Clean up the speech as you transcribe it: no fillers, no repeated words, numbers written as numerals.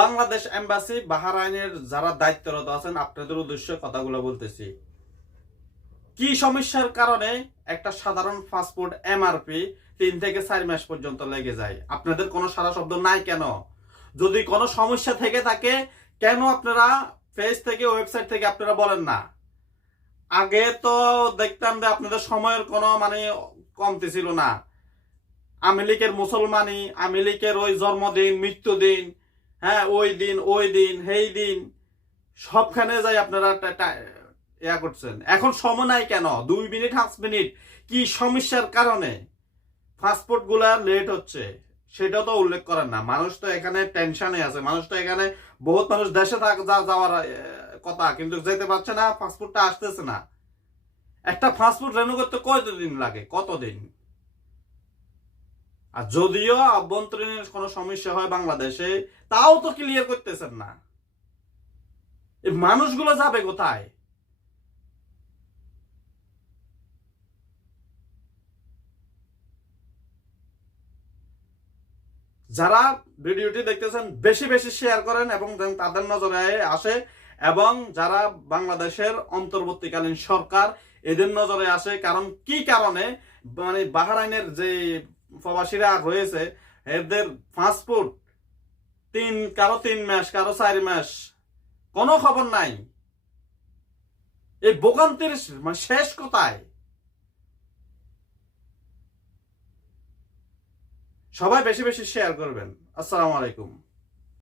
Bangladesh embassy বাহরাইনের যারা দায়িত্বরত আছেন আপনাদের উদ্দেশ্যে কথাগুলো বলতেছি। কি সমস্যার কারণে একটা সাধারণ পাসপোর্ট এমআরপি 3 থেকে 4 মাস পর্যন্ত লেগে যায়? আপনাদের কোনো সারা শব্দ নাই কেন? যদি কোনো সমস্যা থেকে থাকে কেন আপনারা ফেস থেকে ওয়েবসাইট থেকে আপনারা বলেন না? আগে তো দেখতাম যে আপনাদের সময়ের কোনো কমতি ছিল না। আওয়ামী লীগের মুসলমানি, আওয়ামী লীগের ওই জন্মদিন, মৃত্যুদিন, হ্যাঁ ওই দিন সেই দিন সবখানে যাই আপনারা ইয়া করছেন। এখন সময় নাই কেন? 2 মিনিট 5 মিনিট কি সমস্যার কারণে পাসপোর্ট গুলা লেট হচ্ছে সেটা তো উল্লেখ করেন না। মানুষ তো এখানে টেনশনে আছে, মানুষ তো এখানে বহুত মানুষ দেশে যাওয়ার কথা কিন্তু যেতে পারছে না, পাসপোর্টটা আসতেছে না। একটা পাসপোর্ট রেনু করতে কতদিন লাগে? কতদিন? আর যদিও আভ্যন্তরীণ কোনো সমস্যা হয় বাংলাদেশে, তাও তো ক্লিয়ার করতেছেন না। এই মানুষগুলো যাবে কোথায়? যারা ভিডিওটি দেখতেছেন বেশি বেশি শেয়ার করেন এবং তাদের নজরে আসে, এবং যারা বাংলাদেশের অন্তর্বর্তীকালীন সরকার এদের নজরে আসে। কারণ কি কারণে বাহরাইনের যে প্রবাসীরা রয়েছে এদের পাসপোর্ট কারো 3 মাস, কারো 4 মাস, কোনো খবর নাই। এই ভোগান্তির শেষ কোথায়? সবাই বেশি বেশি শেয়ার করবেন। আসসালামু আলাইকুম।